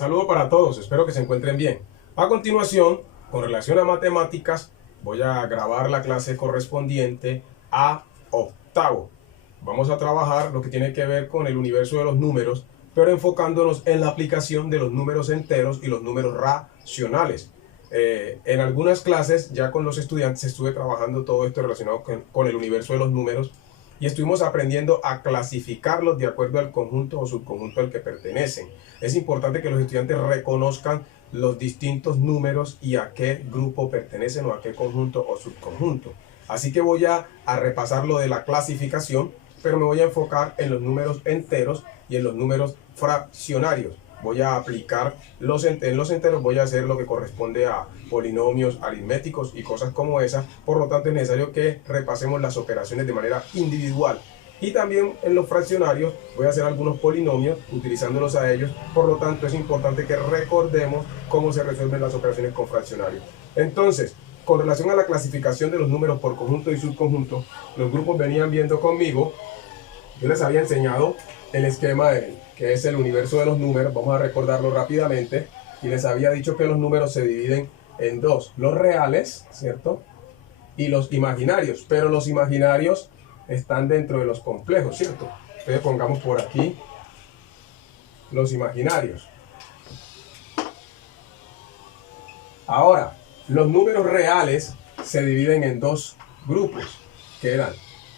Saludo para todos, espero que se encuentren bien. A continuación, con relación a matemáticas, voy a grabar la clase correspondiente a octavo. Vamos a trabajar lo que tiene que ver con el universo de los números, pero enfocándonos en la aplicación de los números enteros y los números racionales. En algunas clases, ya con los estudiantes, estuve trabajando todo esto relacionado con el universo de los números y estuvimos aprendiendo a clasificarlos de acuerdo al conjunto o subconjunto al que pertenecen. Es importante que los estudiantes reconozcan los distintos números y a qué grupo pertenecen o a qué conjunto o subconjunto. Así que voy a repasar lo de la clasificación, pero me voy a enfocar en los números enteros y en los números fraccionarios. Voy a aplicar en los enteros, voy a hacer lo que corresponde a polinomios aritméticos y cosas como esas. Por lo tanto, es necesario que repasemos las operaciones de manera individual. Y también en los fraccionarios voy a hacer algunos polinomios utilizándolos a ellos. Por lo tanto, es importante que recordemos cómo se resuelven las operaciones con fraccionarios. Entonces, con relación a la clasificación de los números por conjunto y subconjunto, los grupos venían viendo conmigo. Yo les había enseñado el esquema que es el universo de los números. Vamos a recordarlo rápidamente. Y les había dicho que los números se dividen en dos: los reales, ¿cierto? Y los imaginarios. Pero los imaginarios están dentro de los complejos, ¿cierto? Entonces pongamos por aquí los imaginarios. Ahora, los números reales se dividen en dos grupos, que eran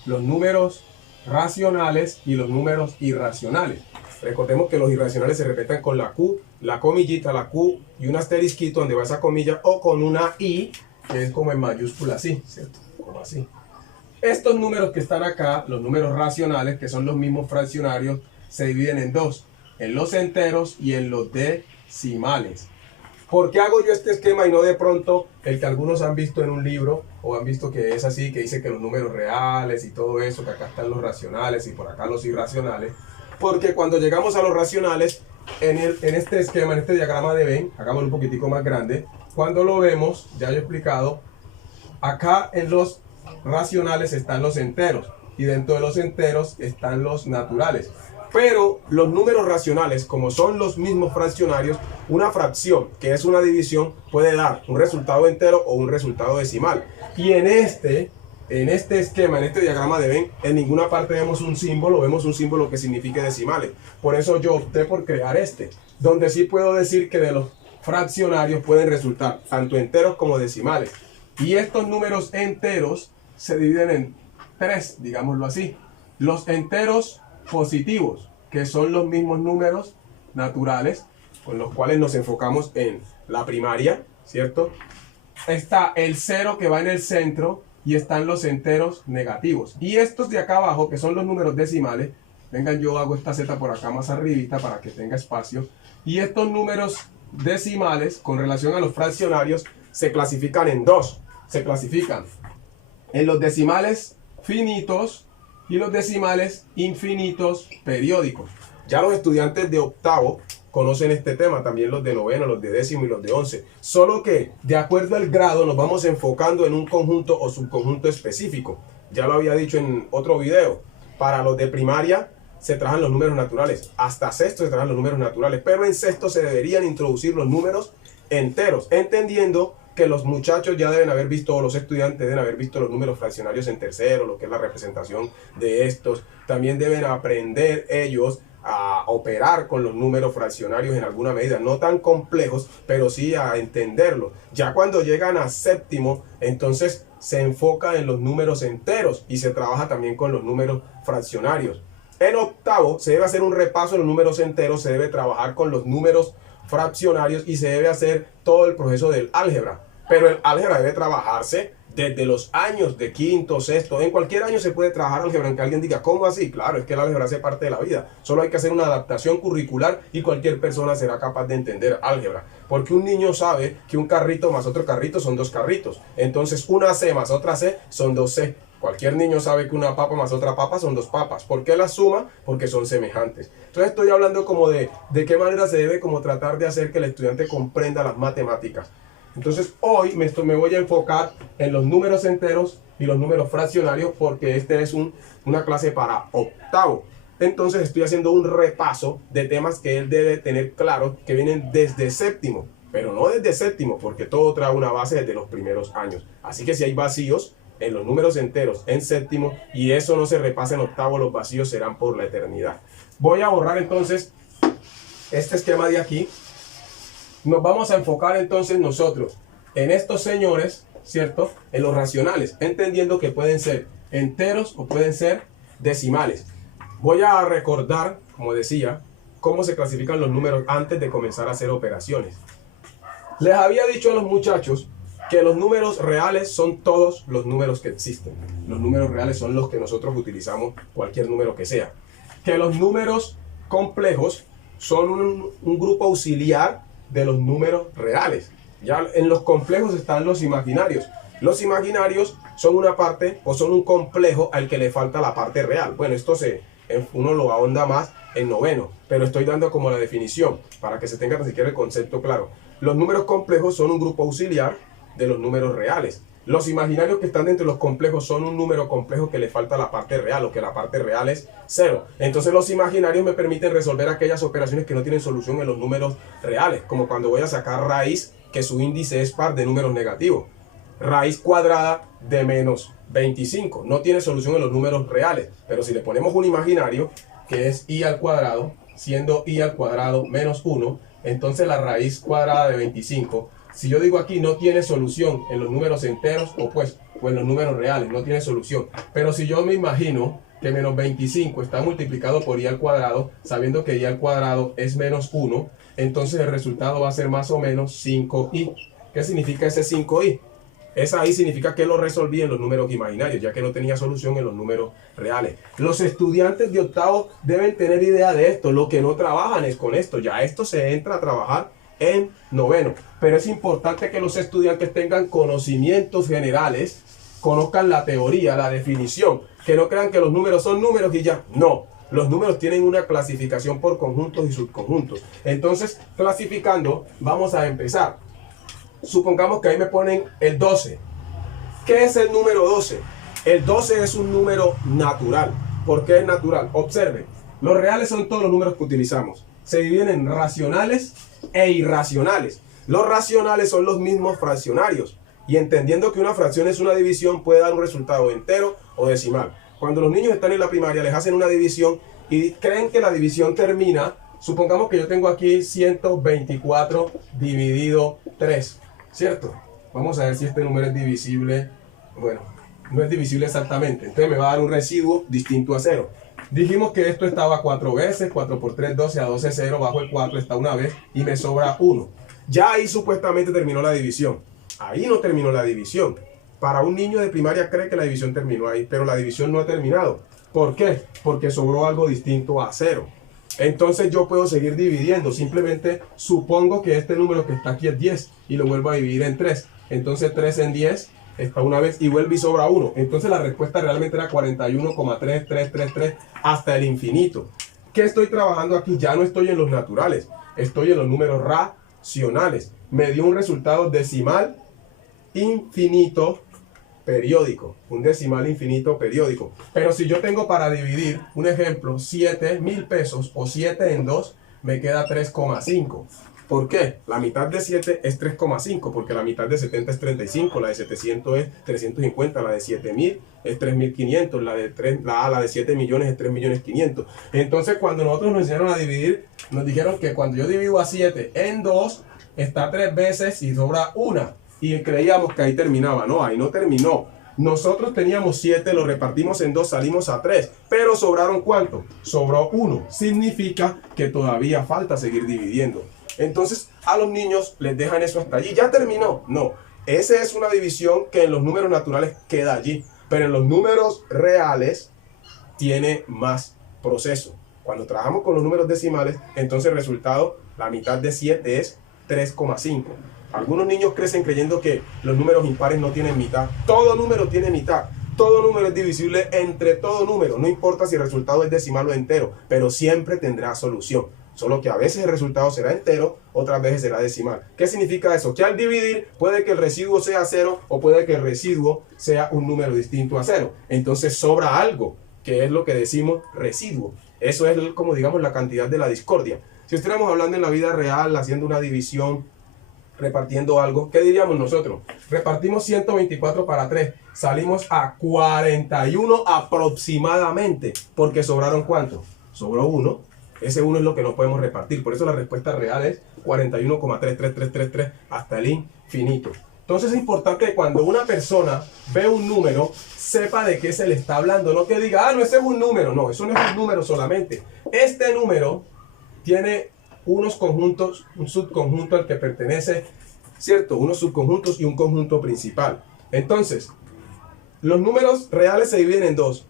los números racionales y los números irracionales. Recordemos que los irracionales se representan con la Q, la comillita, la Q y un asterisquito donde va esa comilla, o con una I, que es como en mayúscula así, ¿cierto? Como así. Estos números que están acá, los números racionales, que son los mismos fraccionarios, se dividen en dos: en los enteros y en los decimales. ¿Por qué hago yo este esquema y no de pronto el que algunos han visto en un libro o han visto que es así, que dice que los números reales y todo eso, que acá están los racionales y por acá los irracionales? Porque cuando llegamos a los racionales, en este esquema, en este diagrama de Venn, hagámoslo un poquitico más grande, cuando lo vemos, ya he explicado, acá en los racionales están los enteros y dentro de los enteros están los naturales. Pero los números racionales, como son los mismos fraccionarios, una fracción, que es una división, puede dar un resultado entero o un resultado decimal. Y en este esquema, en este diagrama de Venn, en ninguna parte vemos un símbolo que signifique decimales. Por eso yo opté por crear donde sí puedo decir que de los fraccionarios pueden resultar tanto enteros como decimales. Y estos números enteros se dividen en tres, digámoslo así. Los enteros positivos, que son los mismos números naturales con los cuales nos enfocamos en la primaria, ¿cierto? Está el 0 que va en el centro y están los enteros negativos. Y estos de acá abajo, que son los números decimales, vengan, yo hago esta Z por acá más arribita para que tenga espacio. Y estos números decimales, con relación a los fraccionarios, se clasifican en dos. Se clasifican en los decimales finitos y los decimales infinitos periódicos. Ya los estudiantes de octavo conocen este tema, también los de noveno, los de décimo y los de 11. Solo que de acuerdo al grado nos vamos enfocando en un conjunto o subconjunto específico. Ya lo había dicho en otro video. Para los de primaria se trabajan los números naturales. Hasta sexto se trabajan los números naturales. Pero en sexto se deberían introducir los números enteros, entendiendo que los muchachos ya deben haber visto, o los estudiantes deben haber visto los números fraccionarios en tercero, lo que es la representación de estos. También deben aprender ellos a operar con los números fraccionarios en alguna medida, no tan complejos, pero sí a entenderlos. Ya cuando llegan a séptimo, entonces se enfoca en los números enteros y se trabaja también con los números fraccionarios. En octavo se debe hacer un repaso de los números enteros, se debe trabajar con los números fraccionarios y se debe hacer todo el proceso del álgebra. Pero el álgebra debe trabajarse desde los años de quinto, sexto. En cualquier año se puede trabajar álgebra, aunque alguien diga, ¿cómo así? Claro, es que el álgebra hace parte de la vida. Solo hay que hacer una adaptación curricular y cualquier persona será capaz de entender álgebra. Porque un niño sabe que un carrito más otro carrito son dos carritos. Entonces una C más otra C son dos C. Cualquier niño sabe que una papa más otra papa son dos papas. ¿Por qué las suma? Porque son semejantes. Entonces estoy hablando como de qué manera se debe como tratar de hacer que el estudiante comprenda las matemáticas. Entonces hoy me voy a enfocar en los números enteros y los números fraccionarios, porque este es una clase para octavo. entonces estoy haciendo un repaso de temas que él debe tener claro que vienen desde séptimo, pero no desde séptimo, porque todo trae una base desde los primeros años. Así que si hay vacíos en los números enteros en séptimo y eso no se repasa en octavo, los vacíos serán por la eternidad. Voy a borrar entonces este esquema de aquí. Nos vamos a enfocar entonces nosotros en estos señores, ¿cierto? En los racionales, entendiendo que pueden ser enteros o pueden ser decimales. Voy a recordar, como decía, cómo se clasifican los números antes de comenzar a hacer operaciones. Les había dicho a los muchachos que los números reales son todos los números que existen. Los números reales son los que nosotros utilizamos, cualquier número que sea. Que los números complejos son un grupo auxiliar de los números reales. Ya en los complejos están los imaginarios. Los imaginarios son una parte o son un complejo al que le falta la parte real. Bueno, esto uno lo ahonda más en noveno, pero estoy dando como la definición para que se tenga ni siquiera el concepto claro. Los números complejos son un grupo auxiliar de los números reales. Los imaginarios que están dentro de los complejos son un número complejo que le falta la parte real, o que la parte real es 0. Entonces los imaginarios me permiten resolver aquellas operaciones que no tienen solución en los números reales, como cuando voy a sacar raíz, que su índice es par de números negativos. Raíz cuadrada de menos 25. No tiene solución en los números reales, pero si le ponemos un imaginario, que es i al cuadrado, siendo i al cuadrado menos 1, entonces la raíz cuadrada de 25, si yo digo aquí no tiene solución en los números enteros o en los números reales, no tiene solución. Pero si yo me imagino que menos 25 está multiplicado por i al cuadrado, sabiendo que i al cuadrado es menos 1, entonces el resultado va a ser más o menos 5i. ¿Qué significa ese 5i? Esa i significa que lo resolví en los números imaginarios, ya que no tenía solución en los números reales. Los estudiantes de octavo deben tener idea de esto. Lo que no trabajan es con esto. Ya esto se entra a trabajar en noveno. Pero es importante que los estudiantes tengan conocimientos generales, conozcan la teoría, la definición, que no crean que los números son números y ya. No, los números tienen una clasificación por conjuntos y subconjuntos. Entonces, clasificando, vamos a empezar. Supongamos que ahí me ponen el 12. ¿Qué es el número 12? El 12 es un número natural. ¿Por qué es natural? Observen, los reales son todos los números que utilizamos. Se dividen en racionales e irracionales. Los racionales son los mismos fraccionarios. Y entendiendo que una fracción es una división, puede dar un resultado entero o decimal. Cuando los niños están en la primaria, les hacen una división y creen que la división termina. Supongamos que yo tengo aquí 124 dividido 3. ¿Cierto? Vamos a ver si este número es divisible. Bueno, no es divisible exactamente. Entonces me va a dar un residuo distinto a 0. Dijimos que esto estaba 4 veces. 4 por 3, 12. A 12, 0. Bajo el 4 está una vez. Y me sobra 1. Ya ahí supuestamente terminó la división. Ahí no terminó la división. Para un niño de primaria cree que la división terminó ahí. Pero la división no ha terminado. ¿Por qué? Porque sobró algo distinto a 0. Entonces yo puedo seguir dividiendo. Simplemente supongo que este número que está aquí es 10 y lo vuelvo a dividir en 3. Entonces 3 en 10 está una vez y vuelve y sobra 1. Entonces la respuesta realmente era 41,3333 hasta el infinito. ¿Qué estoy trabajando aquí? Ya no estoy en los naturales, estoy en los números racionales. Me dio un resultado decimal infinito periódico, un decimal infinito periódico. Pero si yo tengo para dividir, un ejemplo, 7,000 pesos o 7 en 2, me queda 3,5. ¿Por qué? La mitad de 7 es 3,5, porque la mitad de 70 es 35, la de 700 es 350, la de 7,000 es 3,500, la de 7 millones es 3,500,000. Entonces, cuando nosotros nos enseñaron a dividir, nos dijeron que cuando yo divido a 7 en 2, está 3 veces y sobra 1. Y creíamos que ahí terminaba. No, ahí no terminó. Nosotros teníamos 7, lo repartimos en 2, salimos a 3. Pero sobraron ¿cuánto? Sobró 1. Significa que todavía falta seguir dividiendo. Entonces a los niños les dejan eso hasta allí. ¿Ya terminó? No. Esa es una división que en los números naturales queda allí. Pero en los números reales tiene más proceso. Cuando trabajamos con los números decimales, entonces el resultado, la mitad de 7 es 3,5. Algunos niños crecen creyendo que los números impares no tienen mitad. Todo número tiene mitad. Todo número es divisible entre todo número. No importa si el resultado es decimal o entero, pero siempre tendrá solución. Solo que a veces el resultado será entero, otras veces será decimal. ¿Qué significa eso? Que al dividir puede que el residuo sea 0 o puede que el residuo sea un número distinto a 0. Entonces sobra algo. que es lo que decimos residuo. Eso es como digamos la cantidad de la discordia. Si estuviéramos hablando en la vida real, haciendo una división, repartiendo algo, ¿qué diríamos nosotros? Repartimos 124 para 3, salimos a 41 aproximadamente, porque sobraron ¿cuánto? Sobró 1, ese 1 es lo que no podemos repartir, por eso la respuesta real es 41,33333 hasta el infinito. Entonces es importante que cuando una persona ve un número, sepa de qué se le está hablando, no que diga, ah, no, ese es un número, no, eso no es un número solamente. Este número tiene unos conjuntos, un subconjunto al que pertenece, ¿cierto? Unos subconjuntos y un conjunto principal. Entonces, los números reales se dividen en dos,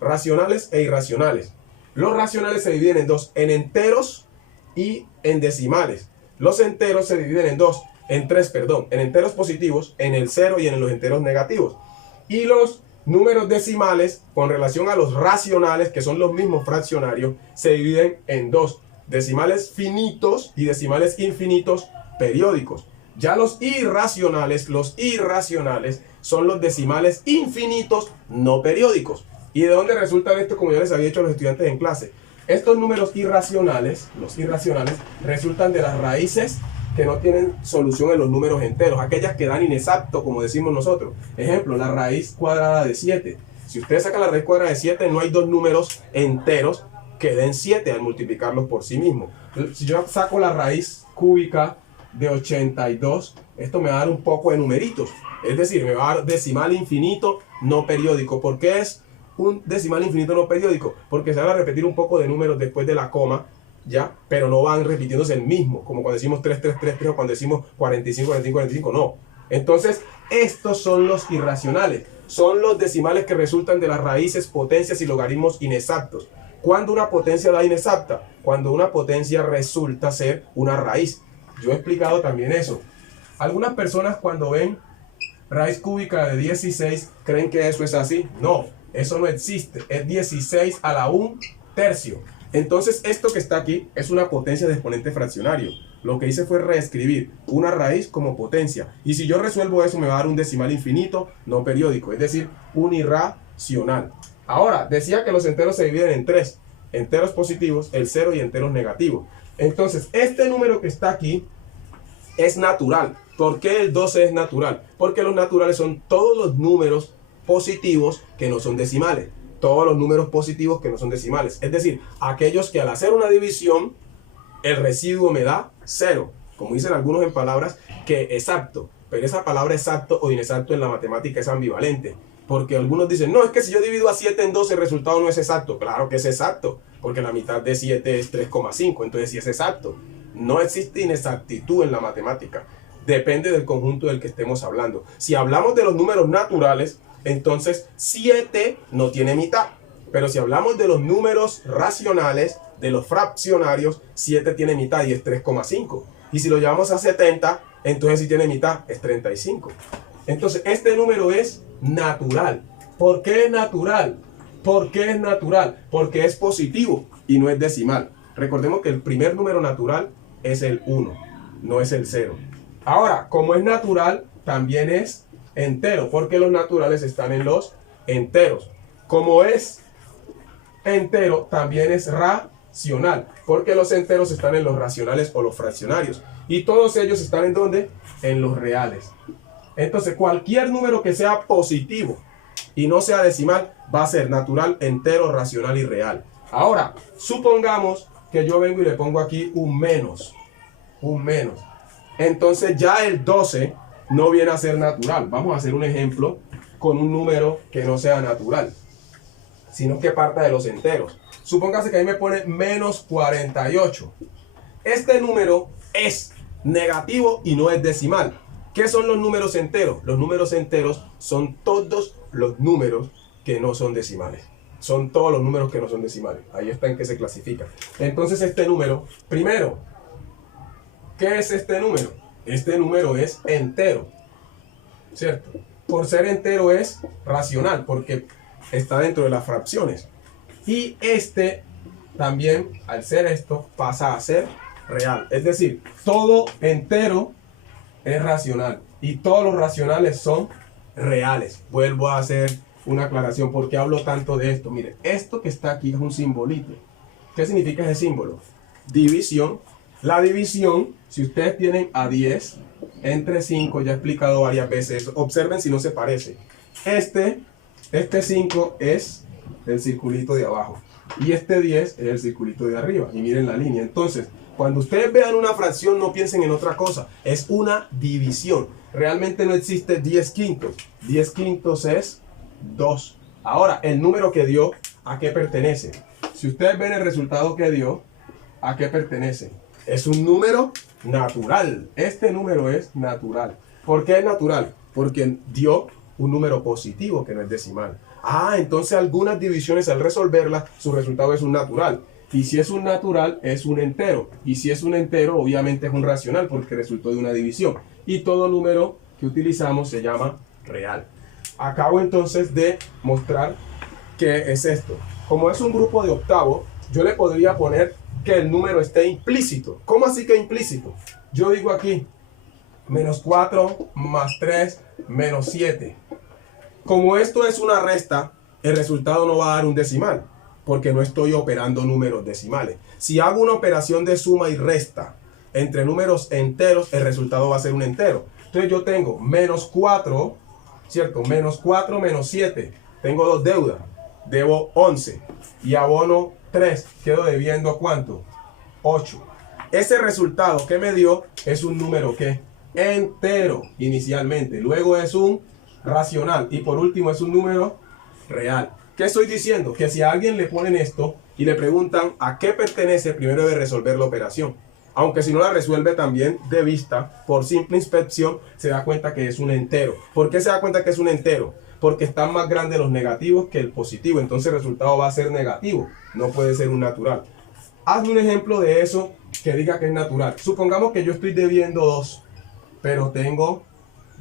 racionales e irracionales. Los racionales se dividen en dos, en enteros y en decimales. Los enteros se dividen en dos, en enteros positivos, en el 0 y en los enteros negativos. Y los números decimales, con relación a los racionales, que son los mismos fraccionarios, se dividen en dos, decimales finitos y decimales infinitos periódicos. Ya los irracionales son los decimales infinitos no periódicos. ¿Y de dónde resulta esto? Como ya les había dicho a los estudiantes en clase. Estos números irracionales, los irracionales, resultan de las raíces que no tienen solución en los números enteros, aquellas que dan inexacto, como decimos nosotros. Ejemplo, la raíz cuadrada de 7. Si usted saca la raíz cuadrada de 7, no hay dos números enteros que den 7 al multiplicarlos por sí mismos. Si yo saco la raíz cúbica de 82, esto me va a dar un poco de numeritos. Es decir, me va a dar decimal infinito no periódico. ¿Por qué es un decimal infinito no periódico? Porque se van a repetir un poco de números después de la coma, ¿ya? Pero no van repitiéndose el mismo, como cuando decimos 3, 3, 3, 3 o cuando decimos 45, 45, 45, no. Entonces, estos son los irracionales. Son los decimales que resultan de las raíces, potencias y logaritmos inexactos. ¿Cuándo una potencia da inexacta? Cuando una potencia resulta ser una raíz. Yo he explicado también eso. Algunas personas cuando ven raíz cúbica de 16 creen que eso es así. No, eso no existe. Es 16 a la 1/3. Entonces esto que está aquí es una potencia de exponente fraccionario. Lo que hice fue reescribir una raíz como potencia. Y si yo resuelvo eso me va a dar un decimal infinito no periódico, es decir, un irracional. Ahora, decía que los enteros se dividen en tres. Enteros positivos, el 0 y enteros negativos. Entonces, este número que está aquí es natural. ¿Por qué el 12 es natural? Porque los naturales son todos los números positivos que no son decimales. Todos los números positivos que no son decimales. Es decir, aquellos que al hacer una división, el residuo me da 0. Como dicen algunos en palabras, que exacto. Pero esa palabra exacto o inexacto en la matemática es ambivalente. Porque algunos dicen, no, es que si yo divido a 7 en 2, el resultado no es exacto. Claro que es exacto, porque la mitad de 7 es 3,5, entonces sí es exacto. No existe inexactitud en la matemática. Depende del conjunto del que estemos hablando. Si hablamos de los números naturales, entonces 7 no tiene mitad. Pero si hablamos de los números racionales, de los fraccionarios, 7 tiene mitad y es 3,5. Y si lo llevamos a 70, entonces sí tiene mitad, es 35. Entonces este número es natural. ¿Por qué es natural? ¿Por qué es natural? Porque es positivo y no es decimal. Recordemos que el primer número natural es el 1, no es el 0. Ahora, como es natural, también es entero, porque los naturales están en los enteros. Como es entero, también es racional, porque los enteros están en los racionales o los fraccionarios. Y todos ellos están ¿en dónde? En los reales. Entonces, cualquier número que sea positivo y no sea decimal va a ser natural, entero, racional y real. Ahora, supongamos que yo vengo y le pongo aquí un menos. Un menos. Entonces ya el 12 no viene a ser natural. Vamos a hacer un ejemplo con un número que no sea natural, sino que parta de los enteros. Supóngase que ahí me pone menos 48. Este número es negativo y no es decimal. ¿Qué son los números enteros? Los números enteros son todos los números que no son decimales. Son todos los números que no son decimales. Ahí está en que se clasifica. Entonces este número, primero, ¿qué es este número? Este número es entero, ¿cierto? Por ser entero es racional, porque está dentro de las fracciones. Y este también, al ser esto, pasa a ser real. Es decir, todo entero es racional y todos los racionales son reales. Vuelvo a hacer una aclaración. ¿Por qué hablo tanto de esto? Mire, esto que está aquí es un simbolito. ¿Qué significa ese símbolo? División. La división, si ustedes tienen a 10 entre 5, ya he explicado varias veces, observen si no se parece. Este 5 es el circulito de abajo y este 10 es el circulito de arriba. Y miren la línea. Entonces, cuando ustedes vean una fracción, no piensen en otra cosa. Es una división. Realmente no existe 10 quintos. 10 quintos es 2. Ahora, el número que dio, ¿a qué pertenece? Si ustedes ven el resultado que dio, ¿a qué pertenece? Es un número natural. Este número es natural. ¿Por qué es natural? Porque dio un número positivo que no es decimal. Entonces algunas divisiones al resolverlas, su resultado es un natural. Y si es un natural, es un entero. Y si es un entero, obviamente es un racional porque resultó de una división. Y todo número que utilizamos se llama real. Acabo entonces de mostrar qué es esto. Como es un grupo de octavo, yo le podría poner que el número esté implícito. ¿Cómo así que implícito? Yo digo aquí, menos 4 más 3 menos 7. Como esto es una resta, el resultado no va a dar un decimal, porque no estoy operando números decimales. Si hago una operación de suma y resta entre números enteros, el resultado va a ser un entero. Entonces yo tengo menos 4, ¿cierto? Menos 4 menos 7. Tengo dos deudas. Debo 11 y abono 3. Quedo debiendo ¿cuánto? 8. Ese resultado que me dio es un número ¿qué? Entero inicialmente. Luego es un racional. Y por último es un número real. ¿Qué estoy diciendo? Que si a alguien le ponen esto y le preguntan a qué pertenece, primero debe resolver la operación. Aunque si no la resuelve también de vista, por simple inspección, se da cuenta que es un entero. ¿Por qué se da cuenta que es un entero? Porque están más grandes los negativos que el positivo. Entonces el resultado va a ser negativo. No puede ser un natural. Hazme un ejemplo de eso que diga que es natural. Supongamos que yo estoy debiendo 2, pero tengo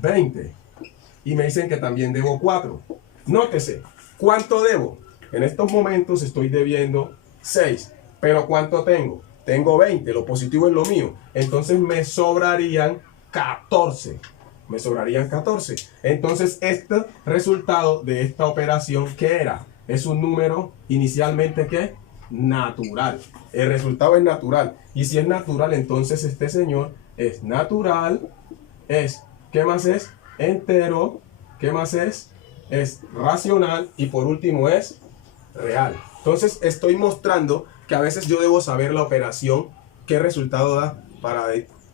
20. Y me dicen que también debo 4. Nótese, ¿cuánto debo? En estos momentos estoy debiendo 6. Pero ¿cuánto tengo? Tengo 20. Lo positivo es lo mío. Entonces me sobrarían 14. Me sobrarían 14. Entonces este resultado de esta operación, ¿qué era? Es un número inicialmente ¿qué? Natural. El resultado es natural. Y si es natural, entonces este señor es natural. ¿Qué más es? Entero. ¿Qué más es? Es racional. Y por último es real. Entonces estoy mostrando que a veces yo debo saber la operación, qué resultado da para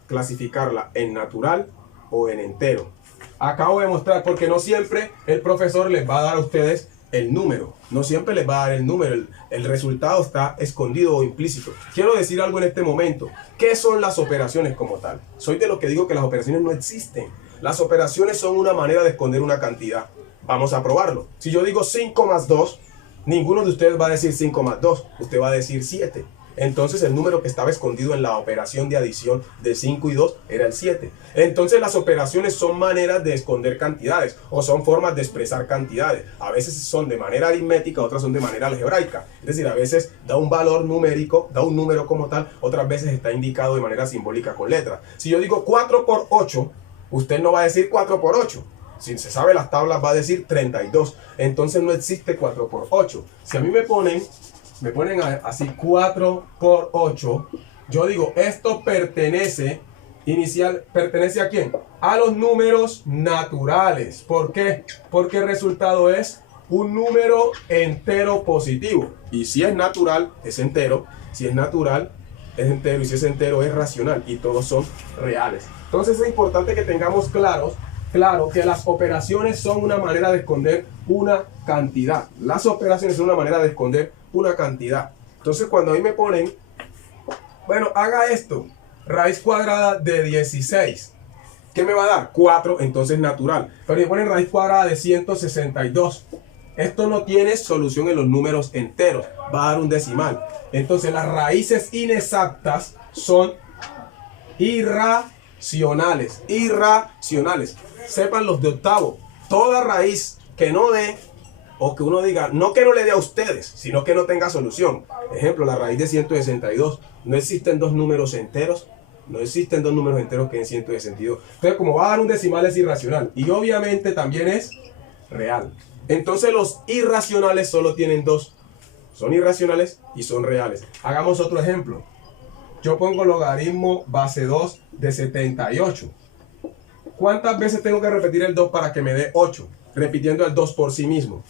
clasificarla en natural o en entero. Acabo de mostrar, porque no siempre el profesor les va a dar a ustedes el número. No siempre les va a dar el número. El resultado está escondido o implícito. Quiero decir algo en este momento. ¿Qué son las operaciones como tal? Soy de los que digo que las operaciones no existen. Las operaciones son una manera de esconder una cantidad. Vamos a probarlo. Si yo digo 5 más 2, ninguno de ustedes va a decir 5 más 2. Usted va a decir 7. Entonces el número que estaba escondido en la operación de adición de 5 y 2 era el 7. Entonces las operaciones son maneras de esconder cantidades o son formas de expresar cantidades. A veces son de manera aritmética, otras son de manera algebraica. Es decir, a veces da un valor numérico, da un número como tal, otras veces está indicado de manera simbólica con letras. Si yo digo 4 por 8, usted no va a decir 4 por 8. Si se sabe las tablas va a decir 32. Entonces no existe 4 por 8. Si a mí me ponen así 4 por 8, yo digo, esto pertenece ¿a quién? A los números naturales. ¿Por qué? Porque el resultado es un número entero positivo. Y si es natural, es entero. Si es natural, es entero. Y si es entero, es racional. Y todos son reales. Entonces es importante que tengamos claro que las operaciones son una manera de esconder una cantidad. Las operaciones son una manera de esconder una cantidad. Entonces cuando ahí me ponen, bueno, haga esto, raíz cuadrada de 16, ¿qué me va a dar? 4, entonces natural. Pero me ponen raíz cuadrada de 162. Esto no tiene solución en los números enteros, va a dar un decimal. Entonces las raíces inexactas son irracionales. Sepan los de octavo, toda raíz que no dé, o que uno diga, no que no le dé a ustedes, sino que no tenga solución. Ejemplo, la raíz de 162. No existen dos números enteros. No existen dos números enteros que en 162. Entonces, como va a dar un decimal, es irracional. Y obviamente también es real. Entonces los irracionales solo tienen dos. Son irracionales y son reales. Hagamos otro ejemplo. Yo pongo logaritmo base 2 de 78. ¿Cuántas veces tengo que repetir el 2 para que me dé 8? Repitiendo el 2 por sí mismo.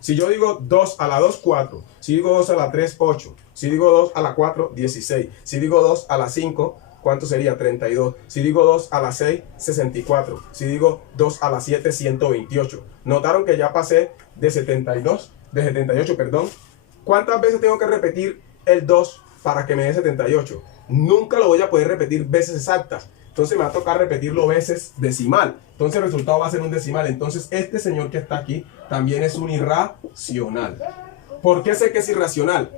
Si yo digo 2 a la 2, 4. Si digo 2 a la 3, 8. Si digo 2 a la 4, 16. Si digo 2 a la 5, ¿cuánto sería? 32. Si digo 2 a la 6, 64. Si digo 2 a la 7, 128. ¿Notaron que ya pasé de 78, perdón? ¿Cuántas veces tengo que repetir el 2 para que me dé 78? Nunca lo voy a poder repetir veces exactas. Entonces me va a tocar repetirlo veces decimal. Entonces el resultado va a ser un decimal. Entonces este señor que está aquí también es un irracional. ¿Por qué sé que es irracional?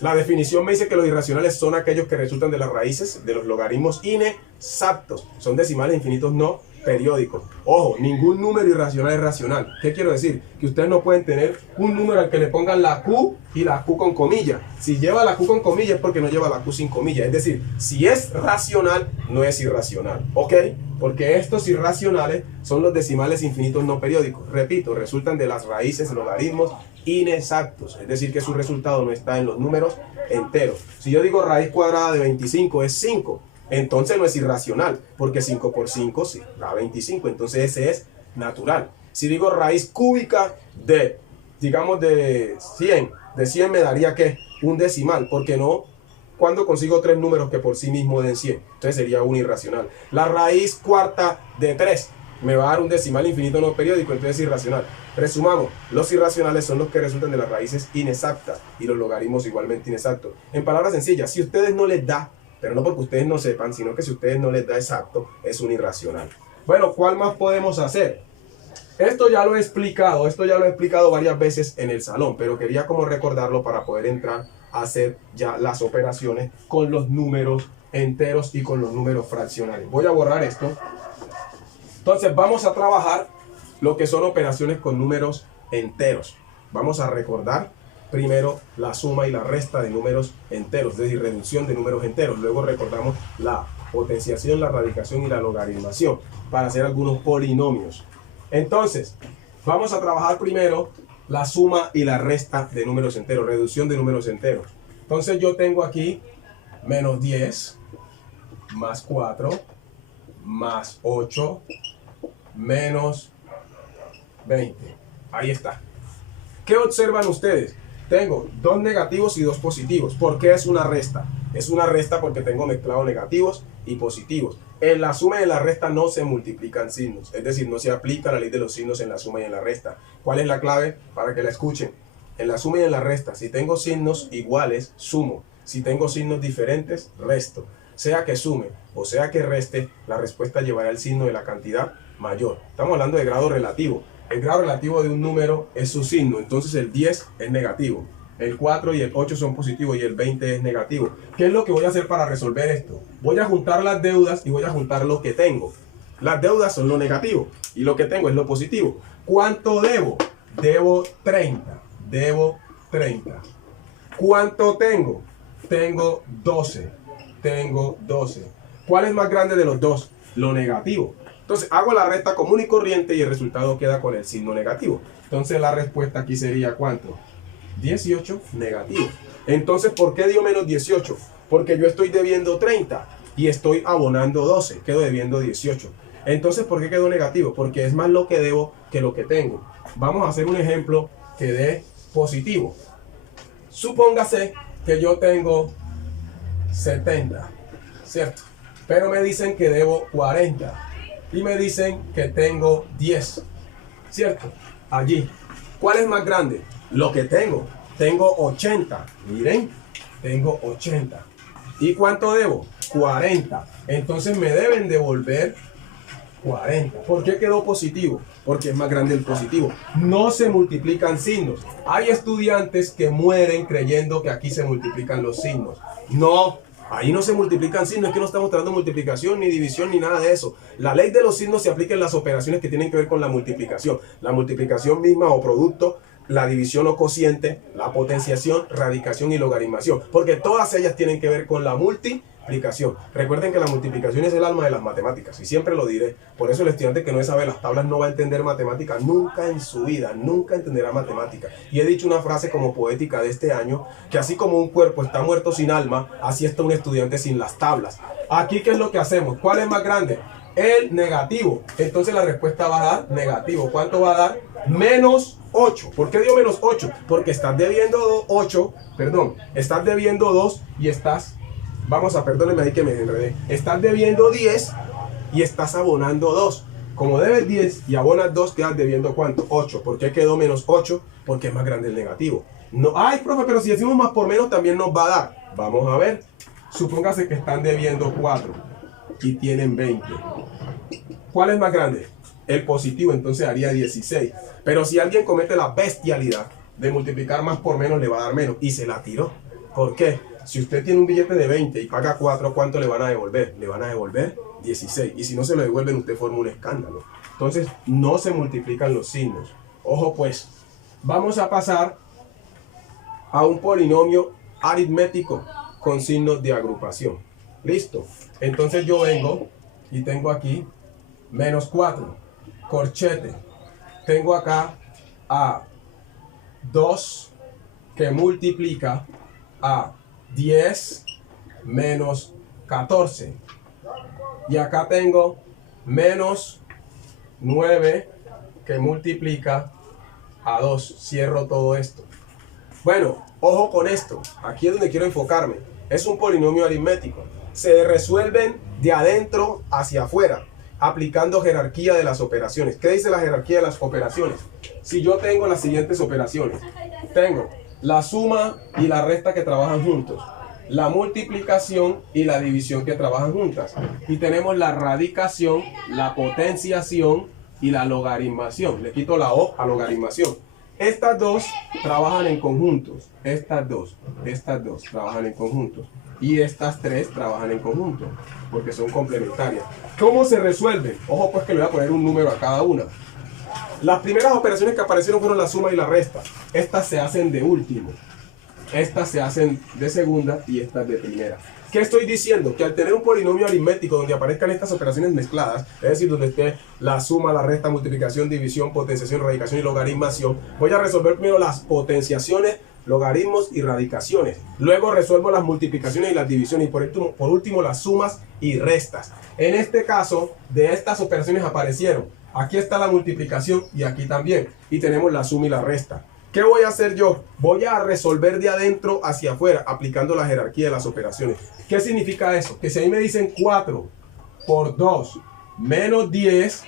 La definición me dice que los irracionales son aquellos que resultan de las raíces de los logaritmos inexactos. Son decimales infinitos no periódicos. Ojo, ningún número irracional es racional. ¿Qué quiero decir? Que ustedes no pueden tener un número al que le pongan la Q y la Q con comillas. Si lleva la Q con comillas es porque no lleva la Q sin comillas. Es decir, si es racional, no es irracional. ¿Ok? Porque estos irracionales son los decimales infinitos no periódicos. Repito, resultan de las raíces de logaritmos inexactos. Es decir, que su resultado no está en los números enteros. Si yo digo raíz cuadrada de 25 es 5. Entonces no es irracional, porque 5 por 5 sí, da 25, entonces ese es natural. Si digo raíz cúbica de, digamos de 100 me daría ¿qué? Un decimal, porque no, cuando consigo tres números que por sí mismo den 100, entonces sería un irracional. La raíz cuarta de 3 me va a dar un decimal infinito no periódico, entonces es irracional. Resumamos, los irracionales son los que resultan de las raíces inexactas y los logaritmos igualmente inexactos. En palabras sencillas, si ustedes no les da, pero no porque ustedes no sepan, sino que si ustedes no les da exacto, es un irracional. Bueno, ¿cuál más podemos hacer? Esto ya lo he explicado varias veces en el salón, pero quería como recordarlo para poder entrar a hacer ya las operaciones con los números enteros y con los números fraccionales. Voy a borrar esto. Entonces vamos a trabajar lo que son operaciones con números enteros. Vamos a recordar primero la suma y la resta de números enteros, es decir, reducción de números enteros. Luego recordamos la potenciación, la radicación y la logaritmación para hacer algunos polinomios. Entonces, vamos a trabajar primero la suma y la resta de números enteros, reducción de números enteros. Entonces yo tengo aquí menos 10 más 4 más 8 menos 20. Ahí está. ¿Qué observan ustedes? Tengo dos negativos y dos positivos. ¿Por qué es una resta? Es una resta porque tengo mezclados negativos y positivos. En la suma y en la resta no se multiplican signos. Es decir, no se aplica la ley de los signos en la suma y en la resta. ¿Cuál es la clave? Para que la escuchen. En la suma y en la resta, si tengo signos iguales, sumo. Si tengo signos diferentes, resto. Sea que sume o sea que reste, la respuesta llevará el signo de la cantidad mayor. Estamos hablando de grado relativo. El grado relativo de un número es su signo, entonces el 10 es negativo, el 4 y el 8 son positivos y el 20 es negativo. ¿Qué es lo que voy a hacer para resolver esto? Voy a juntar las deudas y voy a juntar lo que tengo. Las deudas son lo negativo y lo que tengo es lo positivo. ¿Cuánto debo? Debo 30. Debo 30. ¿Cuánto tengo? Tengo 12. Tengo 12. ¿Cuál es más grande de los dos? Lo negativo. Entonces hago la resta común y corriente y el resultado queda con el signo negativo. Entonces la respuesta aquí sería ¿cuánto? 18 negativo. Entonces, ¿por qué dio menos 18? Porque yo estoy debiendo 30 y estoy abonando 12. Quedo debiendo 18. Entonces, ¿por qué quedó negativo? Porque es más lo que debo que lo que tengo. Vamos a hacer un ejemplo que dé positivo. Supóngase que yo tengo 70, ¿cierto? Pero me dicen que debo 40. Y me dicen que tengo 10, ¿cierto? Allí. ¿Cuál es más grande? Lo que tengo. Tengo 80. Miren, tengo 80. ¿Y cuánto debo? 40. Entonces me deben devolver 40. ¿Por qué quedó positivo? Porque es más grande el positivo. No se multiplican signos. Hay estudiantes que mueren creyendo que aquí se multiplican los signos. No. Ahí no se multiplican signos, es que no estamos tratando de multiplicación, ni división, ni nada de eso. La ley de los signos se aplica en las operaciones que tienen que ver con la multiplicación. La multiplicación misma o producto, la división o cociente, la potenciación, radicación y logaritmación. Porque todas ellas tienen que ver con la multiplicación. multiplicación. Recuerden que la multiplicación es el alma de las matemáticas, y siempre lo diré. Por eso el estudiante que no sabe las tablas no va a entender matemáticas nunca en su vida, nunca entenderá matemáticas. Y he dicho una frase como poética de este año, que así como un cuerpo está muerto sin alma, así está un estudiante sin las tablas. Aquí, ¿qué es lo que hacemos? ¿Cuál es más grande? El negativo. Entonces la respuesta va a dar negativo. ¿Cuánto va a dar? Menos 8. ¿Por qué dio menos 8? Porque estás debiendo 8, perdón, estás debiendo 2 y estás, perdónenme ahí que me enredé, estás debiendo 10 y estás abonando 2. Como debes 10 y abonas 2, quedas debiendo ¿cuánto? 8. ¿Por qué quedó menos 8? Porque es más grande el negativo. No, ay, profe, pero si decimos más por menos también nos va a dar. Vamos a ver. Supóngase que están debiendo 4 y tienen 20. ¿Cuál es más grande? El positivo, entonces haría 16. Pero si alguien comete la bestialidad de multiplicar más por menos, le va a dar menos. Y se la tiró. ¿Por qué? Si usted tiene un billete de 20 y paga 4, ¿cuánto le van a devolver? Le van a devolver 16. Y si no se lo devuelven, usted forma un escándalo. Entonces, no se multiplican los signos. Ojo pues, vamos a pasar a un polinomio aritmético con signos de agrupación. ¿Listo? Entonces yo vengo y tengo aquí menos 4. Corchete. Tengo acá a 2 que multiplica a 10 menos 14. Y acá tengo menos 9 que multiplica a 2. Cierro todo esto. Bueno, ojo con esto. Aquí es donde quiero enfocarme. Es un polinomio aritmético. Se resuelven de adentro hacia afuera, aplicando jerarquía de las operaciones. ¿Qué dice la jerarquía de las operaciones? Si yo tengo las siguientes operaciones. Tengo la suma y la resta que trabajan juntos, la multiplicación y la división que trabajan juntas, y tenemos la radicación, la potenciación y la logaritmación. Le quito la O a logaritmación. Estas dos trabajan en conjuntos. Estas dos trabajan en conjuntos. Y estas tres trabajan en conjunto, porque son complementarias. ¿Cómo se resuelven? Ojo pues que le voy a poner un número a cada una. Las primeras operaciones que aparecieron fueron la suma y la resta. Estas se hacen de último. Estas se hacen de segunda y estas de primera. ¿Qué estoy diciendo? Que al tener un polinomio aritmético donde aparezcan estas operaciones mezcladas, es decir, donde esté la suma, la resta, multiplicación, división, potenciación, radicación y logaritmación, voy a resolver primero las potenciaciones, logaritmos y radicaciones. Luego resuelvo las multiplicaciones y las divisiones. Y por último las sumas y restas. En este caso, de estas operaciones aparecieron. Aquí está la multiplicación y aquí también. Y tenemos la suma y la resta. ¿Qué voy a hacer yo? Voy a resolver de adentro hacia afuera, aplicando la jerarquía de las operaciones. ¿Qué significa eso? Que si ahí me dicen 4 por 2 menos 10,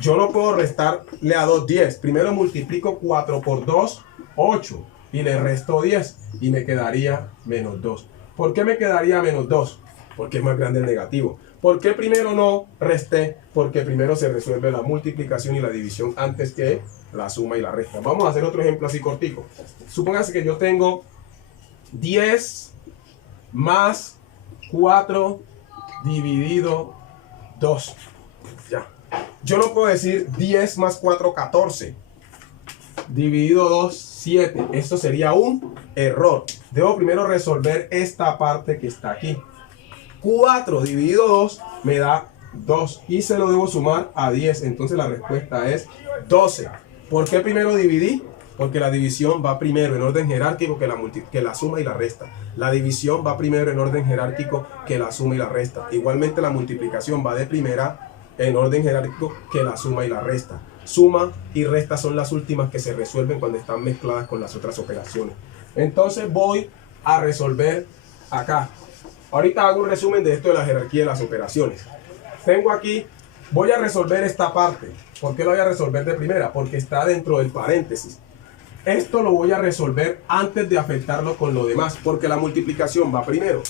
yo no puedo restarle a 2 10. Primero multiplico 4 por 2, 8. Y le resto 10 y me quedaría menos 2. ¿Por qué me quedaría menos 2? Porque es más grande el negativo. ¿Por qué primero no resté? Porque primero se resuelve la multiplicación y la división antes que la suma y la resta. Vamos a hacer otro ejemplo así cortico. Supóngase que yo tengo 10 más 4 dividido 2. Ya. Yo no puedo decir 10 más 4, 14. Dividido 2, 7. Esto sería un error. Debo primero resolver esta parte que está aquí. 4 dividido 2 me da 2 y se lo debo sumar a 10. Entonces la respuesta es 12. ¿Por qué primero dividí? Porque la división va primero en orden jerárquico que la suma y la resta. La división va primero en orden jerárquico que la suma y la resta. Igualmente la multiplicación va de primera en orden jerárquico que la suma y la resta. Suma y resta son las últimas que se resuelven cuando están mezcladas con las otras operaciones. Entonces voy a resolver acá. Ahorita hago un resumen de esto de la jerarquía de las operaciones. Tengo aquí, voy a resolver esta parte. ¿Por qué lo voy a resolver de primera? Porque está dentro del paréntesis. Esto lo voy a resolver antes de afectarlo con lo demás, porque la multiplicación va primero.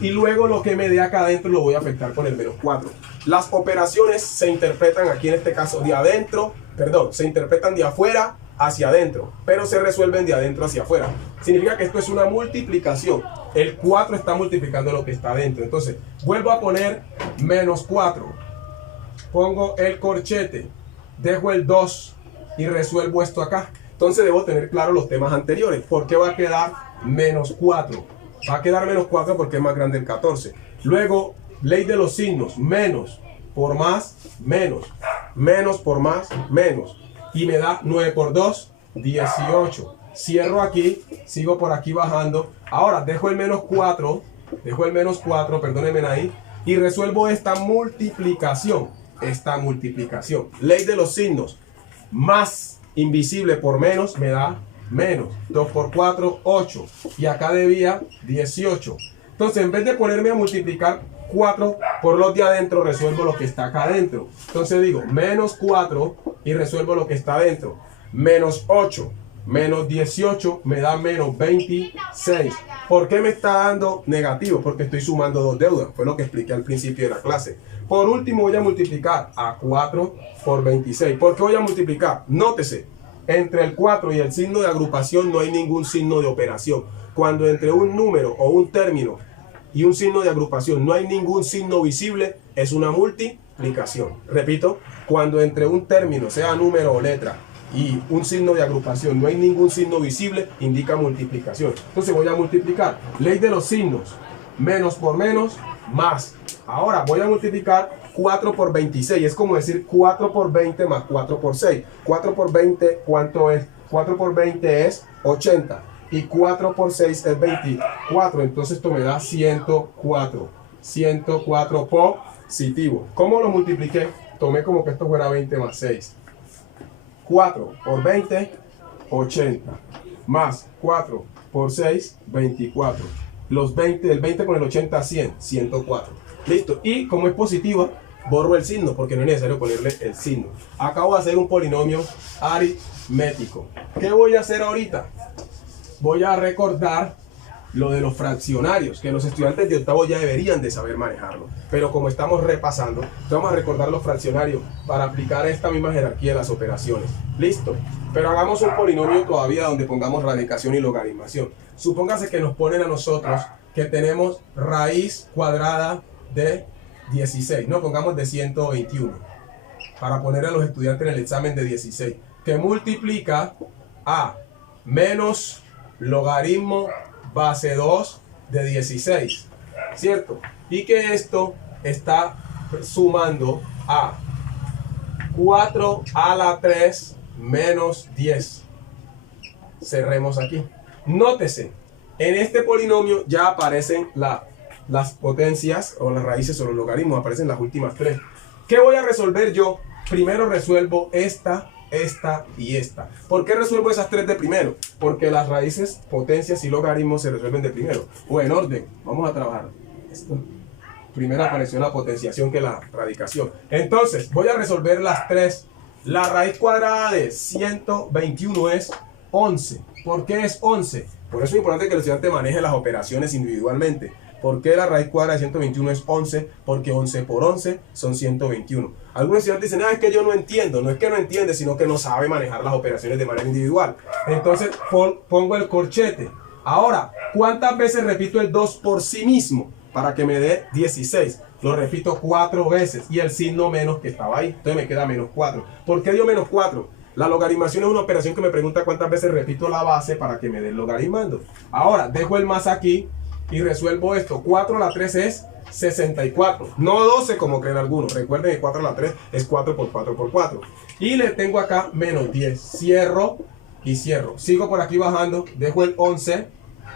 Y luego lo que me dé acá adentro lo voy a afectar con el menos 4. Las operaciones se interpretan aquí en este caso de adentro, perdón, se interpretan de afuera hacia adentro, pero se resuelven de adentro hacia afuera. Significa que esto es una multiplicación. El 4 está multiplicando lo que está adentro. Entonces, vuelvo a poner menos 4. Pongo el corchete, dejo el 2 y resuelvo esto acá. Entonces debo tener claro los temas anteriores. ¿Por qué va a quedar menos 4? Va a quedar menos 4 porque es más grande el 14. Luego, ley de los signos. Menos por más, menos. Menos por más, menos. Y me da 9 por 2, 18. Cierro aquí, sigo por aquí bajando. Ahora dejo el menos 4, perdónenme ahí. Y resuelvo esta multiplicación. Ley de los signos. Más invisible por menos me da menos. 2 por 4, 8. Y acá debía 18. Entonces, en vez de ponerme a multiplicar 4 por los de adentro, resuelvo lo que está acá adentro. Entonces digo, menos 4 y resuelvo lo que está adentro. Menos 8, menos 18 me da menos 26. ¿Por qué me está dando negativo? Porque estoy sumando dos deudas. Fue lo que expliqué al principio de la clase. Por último, voy a multiplicar a 4 por 26. ¿Por qué voy a multiplicar? Nótese, entre el 4 y el signo de agrupación no hay ningún signo de operación. Cuando entre un número o un término y un signo de agrupación no hay ningún signo visible, es una multiplicación. Repito, cuando entre un término, sea número o letra, y un signo de agrupación no hay ningún signo visible, indica multiplicación. Entonces voy a multiplicar. Ley de los signos. Menos por menos, más. Ahora voy a multiplicar 4 por 26. Es como decir 4 por 20 más 4 por 6. 4 por 20, ¿cuánto es? 4 por 20 es 80. Y 4 por 6 es 24. Entonces esto me da 104. 104 positivo. ¿Cómo lo multipliqué? Tomé como que esto fuera 20 más 6. 4 por 20, 80. Más 4 por 6, 24. Los 20, el 20 con el 80, 100. 104. Listo. Y como es positiva, borro el signo porque no es necesario ponerle el signo. Acabo de hacer un polinomio aritmético. ¿Qué voy a hacer ahorita? Voy a recordar lo de los fraccionarios, que los estudiantes de octavo ya deberían de saber manejarlo. Pero como estamos repasando, vamos a recordar los fraccionarios para aplicar esta misma jerarquía de las operaciones. ¿Listo? Pero hagamos un polinomio todavía donde pongamos radicación y logaritmación. Supóngase que nos ponen a nosotros que tenemos raíz cuadrada de 16. No, pongamos de 121. Para poner a los estudiantes en el examen de 16. Que multiplica a menos logaritmo base 2 de 16, ¿cierto? Y que esto está sumando a 4 a la 3 menos 10. Cerremos aquí. Nótese, en este polinomio ya aparecen las potencias o las raíces o los logaritmos, aparecen las últimas tres. ¿Qué voy a resolver yo? Primero resuelvo esta y esta. ¿Por qué resuelvo esas tres de primero? Porque las raíces, potencias y logaritmos se resuelven de primero o en orden. Vamos a trabajar esto. Primero apareció la potenciación que la radicación. Entonces voy a resolver las tres. La raíz cuadrada de 121 es 11. ¿Por qué es 11? Por eso es importante que el estudiante maneje las operaciones individualmente. ¿Por qué la raíz cuadrada de 121 es 11? Porque 11 por 11 son 121. Algunos estudiantes dicen, es que yo no entiendo. No es que no entiende, sino que no sabe manejar las operaciones de manera individual. Entonces pongo el corchete. Ahora, ¿cuántas veces repito el 2 por sí mismo? Para que me dé 16. Lo repito 4 veces. Y el signo menos que estaba ahí. Entonces me queda menos 4. ¿Por qué dio menos 4? La logaritmación es una operación que me pregunta cuántas veces repito la base para que me dé el logaritmando. Ahora, dejo el más aquí y resuelvo esto. 4 a la 3 es 64. No 12 como creen algunos. Recuerden que 4 a la 3 es 4 por 4 por 4. Y le tengo acá menos 10. Cierro y cierro. Sigo por aquí bajando. Dejo el 11.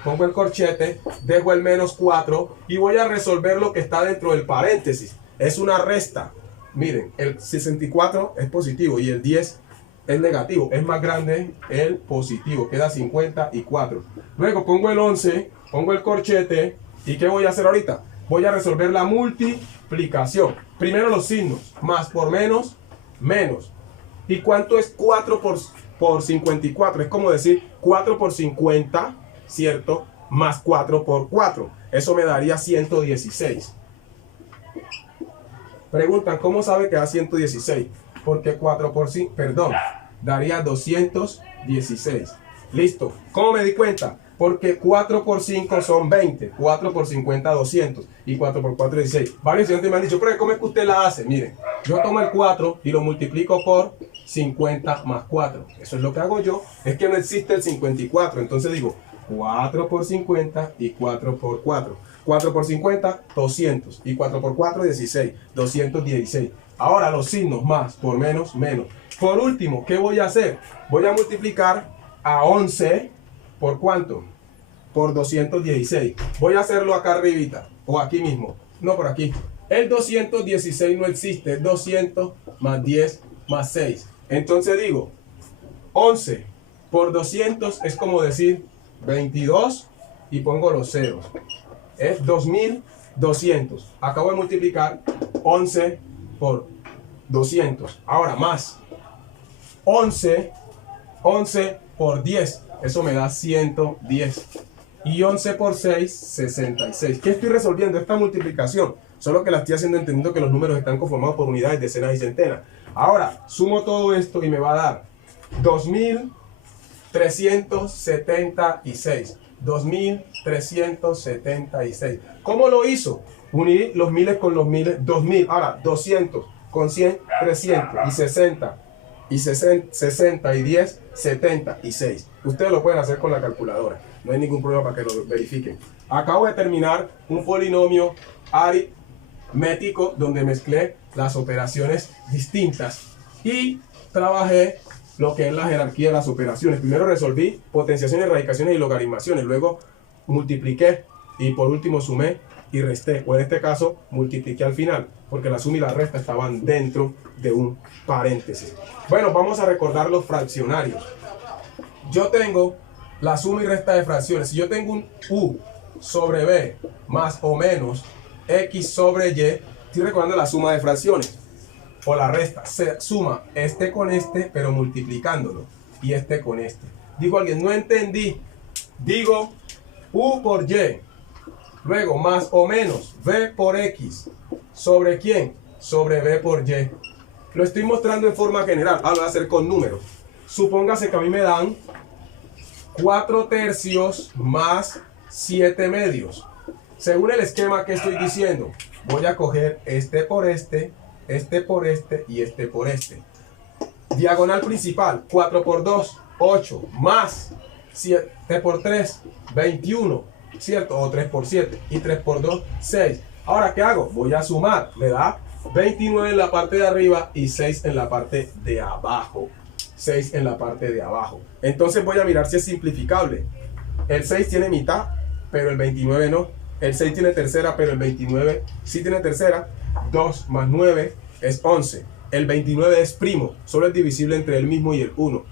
Pongo el corchete. Dejo el menos 4. Y voy a resolver lo que está dentro del paréntesis. Es una resta. Miren, el 64 es positivo y el 10 es negativo. Es más grande el positivo. Queda 54. Luego pongo el 11. Pongo el corchete. ¿Y qué voy a hacer ahorita? Voy a resolver la multiplicación. Primero los signos. Más por menos, menos. ¿Y cuánto es 4 por 54? Es como decir 4 por 50, ¿cierto? Más 4 por 4. Eso me daría 116. Preguntan, ¿cómo sabe que da 116? Porque 4 por 5, perdón, daría 216. Listo. ¿Cómo me di cuenta? Porque 4 por 5 son 20, 4 por 50, 200 y 4 por 4, 16. Varios estudiantes me han dicho, pero ¿cómo es que usted la hace? Miren, yo tomo el 4 y lo multiplico por 50 más 4. Eso es lo que hago yo. Es que no existe el 54. Entonces digo, 4 por 50 y 4 por 4. 4 por 50, 200. Y 4 por 4, 16. 216. Ahora los signos más por menos, menos. Por último, ¿qué voy a hacer? Voy a multiplicar a 11 por ¿cuánto? Por 216. Voy a hacerlo acá arribita o aquí mismo. No, por aquí. El 216 no existe. Es 200 más 10 más 6. Entonces digo, 11 por 200 es como decir 22 y pongo los ceros. Es 2200. Acabo de multiplicar 11 por 200. Ahora más 11 por 10. Eso me da 110. Y 11 por 6, 66. ¿Qué estoy resolviendo? Esta multiplicación. Solo que la estoy haciendo entendiendo que los números están conformados por unidades, decenas y centenas. Ahora, sumo todo esto y me va a dar 2376. 2376. ¿Cómo lo hizo? Uní los miles con los miles. 2000. Ahora, 200 con 100, 300. Y 60. Y 60 y 10, 76. Ustedes lo pueden hacer con la calculadora. No hay ningún problema para que lo verifiquen. Acabo de terminar un polinomio aritmético donde mezclé las operaciones distintas y trabajé lo que es la jerarquía de las operaciones. Primero resolví potenciaciones, radicaciones y logaritmaciones. Luego multipliqué y por último sumé y resté. O en este caso multipliqué al final, porque la suma y la resta estaban dentro de un paréntesis. Bueno, vamos a recordar los fraccionarios. Yo tengo la suma y resta de fracciones. Si yo tengo un u sobre b más o menos x sobre y, estoy recordando la suma de fracciones o la resta. Se suma este con este, pero multiplicándolo, y este con este. Digo alguien, no entendí. Digo u por y, luego más o menos b por x, ¿sobre quién? Sobre b por y. Lo estoy mostrando en forma general. Ahora lo voy a hacer con números. Supóngase que a mí me dan 4 tercios más 7 medios. Según el esquema que estoy diciendo, voy a coger este por este por este y este por este. Diagonal principal, 4 por 2, 8, más 7 por 3, 21, ¿cierto? O 3 por 7 y 3 por 2, 6. Ahora, ¿qué hago? Voy a sumar, me da 29 en la parte de arriba y 6 en la parte de abajo. 6 en la parte de abajo. Entonces voy a mirar si es simplificable. El 6 tiene mitad, pero el 29 no. El 6 tiene tercera, pero el 29 sí tiene tercera. 2 más 9 es 11. El 29 es primo, solo es divisible entre el mismo y el 1.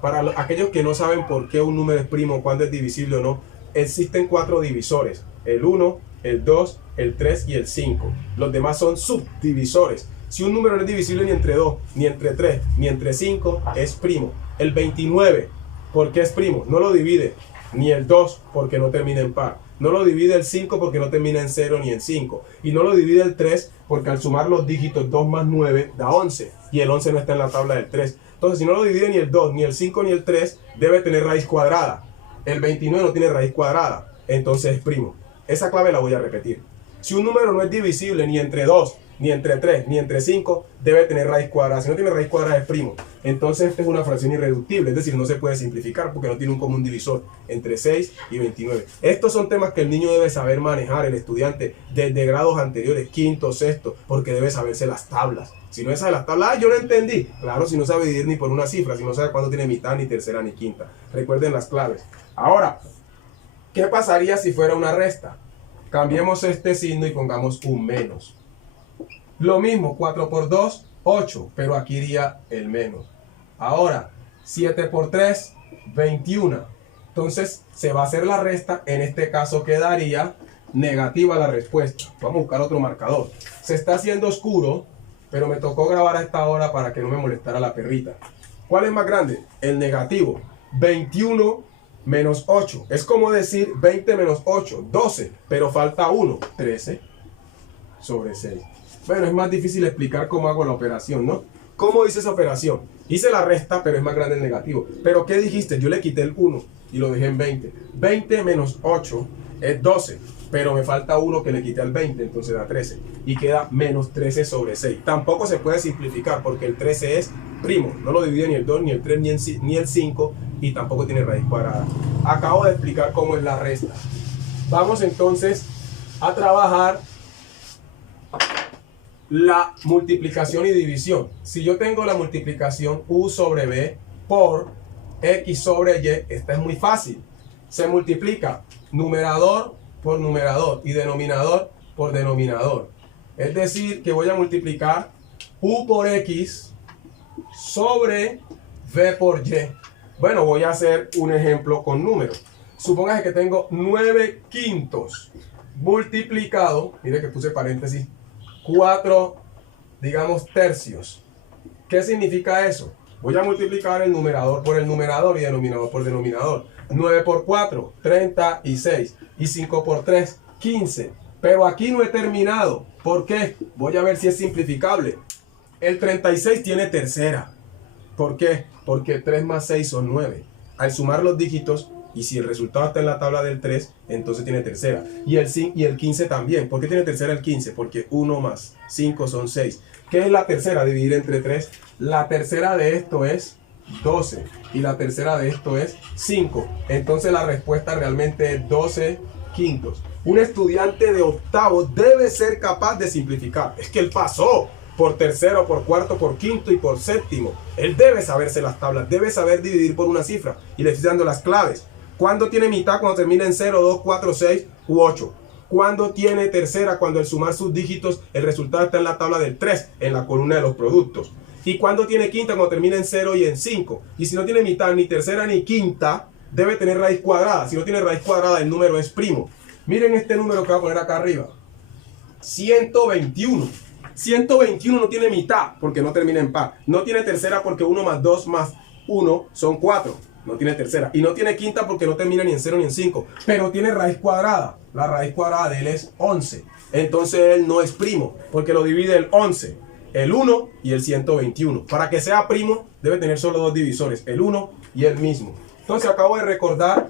Para aquellos que no saben por qué un número es primo, cuándo es divisible o no, existen 4 divisores. El 1, el 2, el 3 y el 5. Los demás son subdivisores. Si un número no es divisible ni entre 2, ni entre 3, ni entre 5, es primo. El 29, ¿por qué es primo? No lo divide ni el 2 porque no termina en par. No lo divide el 5 porque no termina en 0 ni en 5. Y no lo divide el 3 porque al sumar los dígitos 2 más 9 da 11. Y el 11 no está en la tabla del 3. Entonces, si no lo divide ni el 2, ni el 5, ni el 3, debe tener raíz cuadrada. El 29 no tiene raíz cuadrada. Entonces es primo. Esa clave la voy a repetir. Si un número no es divisible ni entre 2, ni entre 3, ni entre 5, debe tener raíz cuadrada. Si no tiene raíz cuadrada es primo. Entonces esta es una fracción irreductible, es decir, no se puede simplificar porque no tiene un común divisor entre 6 y 29. Estos son temas que el niño debe saber manejar, el estudiante, desde grados anteriores, quinto, sexto, porque debe saberse las tablas. Si no sabe las tablas, yo no entendí. Claro, si no sabe dividir ni por una cifra, si no sabe cuándo tiene mitad, ni tercera, ni quinta. Recuerden las claves. Ahora, ¿qué pasaría si fuera una resta? Cambiemos este signo y pongamos un menos. Lo mismo, 4 por 2, 8, pero aquí iría el menos. Ahora, 7 por 3, 21. Entonces, se va a hacer la resta. En este caso quedaría negativa la respuesta. Vamos a buscar otro marcador. Se está haciendo oscuro, pero me tocó grabar a esta hora para que no me molestara la perrita. ¿Cuál es más grande? El negativo. 21 menos 8. Es como decir 20 menos 8, 12, pero falta 1, 13 sobre 6. Bueno, es más difícil explicar cómo hago la operación, ¿no? ¿Cómo hice esa operación? Hice la resta, pero es más grande el negativo. ¿Pero qué dijiste? Yo le quité el 1 y lo dejé en 20. 20 menos 8 es 12, pero me falta 1 que le quité al 20, entonces da 13. Y queda menos 13 sobre 6. Tampoco se puede simplificar porque el 13 es primo. No lo divide ni el 2, ni el 3, ni el 5, y tampoco tiene raíz cuadrada. Acabo de explicar cómo es la resta. Vamos entonces a trabajar la multiplicación y división. Si yo tengo la multiplicación u sobre b por x sobre y, esta es muy fácil. Se multiplica numerador por numerador y denominador por denominador. Es decir, que voy a multiplicar u por x sobre v por y. Bueno, voy a hacer un ejemplo con números. Supóngase que tengo 9 quintos multiplicado, mire que puse paréntesis, 4, digamos, tercios. ¿Qué significa eso? Voy a multiplicar el numerador por el numerador y denominador por denominador. 9 por 4, 36. Y 5 por 3, 15. Pero aquí no he terminado. ¿Por qué? Voy a ver si es simplificable. El 36 tiene tercera. ¿Por qué? Porque 3 más 6 son 9. Al sumar los dígitos, y si el resultado está en la tabla del 3, entonces tiene tercera. Y el 15 también. ¿Por qué tiene tercera el 15? Porque 1 más 5 son 6. ¿Qué es la tercera? Dividir entre 3. La tercera de esto es 12. Y la tercera de esto es 5. Entonces la respuesta realmente es 12 quintos. Un estudiante de octavo debe ser capaz de simplificar. Es que él pasó por tercero, por cuarto, por quinto y por séptimo. Él debe saberse las tablas, debe saber dividir por una cifra. Y le estoy dando las claves. ¿Cuándo tiene mitad? Cuando termina en 0, 2, 4, 6 u 8. ¿Cuándo tiene tercera? Cuando al sumar sus dígitos el resultado está en la tabla del 3, en la columna de los productos. ¿Y cuándo tiene quinta? Cuando termina en 0 y en 5. Y si no tiene mitad, ni tercera ni quinta, debe tener raíz cuadrada. Si no tiene raíz cuadrada, el número es primo. Miren este número que voy a poner acá arriba. 121. 121 no tiene mitad porque no termina en par. No tiene tercera porque 1 más 2 más 1 son 4. No tiene tercera. Y no tiene quinta porque no termina ni en 0 ni en 5. Pero tiene raíz cuadrada. La raíz cuadrada de él es 11. Entonces él no es primo porque lo divide el 11, el 1 y el 121. Para que sea primo debe tener solo dos divisores, el 1 y el mismo. Entonces acabo de recordar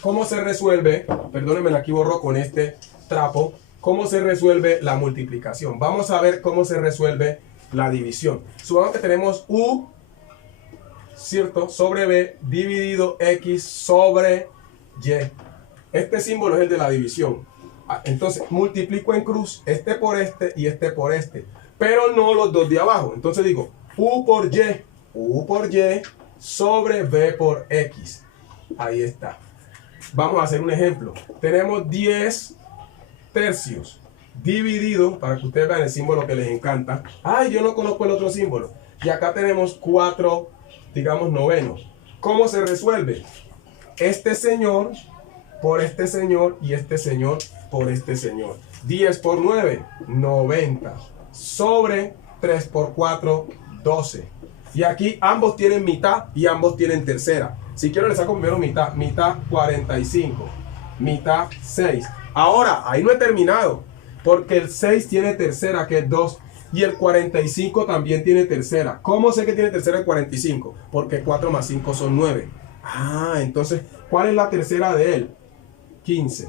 cómo se resuelve, perdónenme, aquí borro con este trapo, cómo se resuelve la multiplicación. Vamos a ver cómo se resuelve la división. Supongamos que tenemos u, ¿cierto?, sobre b dividido x sobre y. Este símbolo es el de la división. Entonces multiplico en cruz este por este y este por este, pero no los dos de abajo. Entonces digo u por y sobre b por x. Ahí está. Vamos a hacer un ejemplo. Tenemos 10 tercios dividido, para que ustedes vean el símbolo que les encanta. Ay, yo no conozco el otro símbolo. Y acá tenemos 4, digamos, novenos. ¿Cómo se resuelve? Este señor por este señor y este señor por este señor. 10 por 9, 90. Sobre 3 por 4, 12. Y aquí ambos tienen mitad y ambos tienen tercera. Si quiero le saco primero mitad. Mitad 45. Mitad 6. Ahora, ahí no he terminado. Porque el 6 tiene tercera, que es 2. Y el 45 también tiene tercera. ¿Cómo sé que tiene tercera el 45? Porque 4 más 5 son 9. Ah, entonces, ¿cuál es la tercera de él? 15.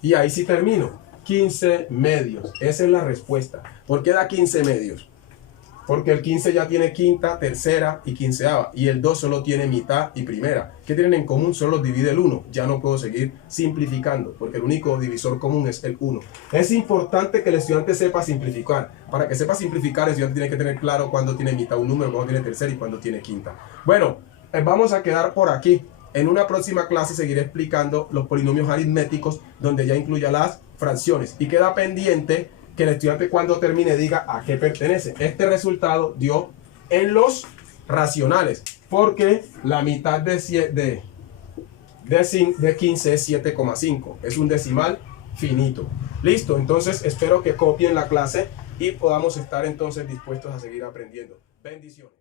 Y ahí sí termino. 15 medios. Esa es la respuesta. ¿Por qué da 15 medios? Porque el 15 ya tiene quinta, tercera y quinceava. Y el 2 solo tiene mitad y primera. ¿Qué tienen en común? Solo los divide el 1. Ya no puedo seguir simplificando porque el único divisor común es el 1. Es importante que el estudiante sepa simplificar. Para que sepa simplificar, el estudiante tiene que tener claro cuándo tiene mitad un número, cuándo tiene tercera y cuándo tiene quinta. Bueno, vamos a quedar por aquí. En una próxima clase seguiré explicando los polinomios aritméticos donde ya incluya las fracciones. Y queda pendiente que el estudiante cuando termine diga a qué pertenece. Este resultado dio en los racionales, porque la mitad de 15 es 7,5. Es un decimal finito. Listo, entonces espero que copien la clase y podamos estar entonces dispuestos a seguir aprendiendo. Bendiciones.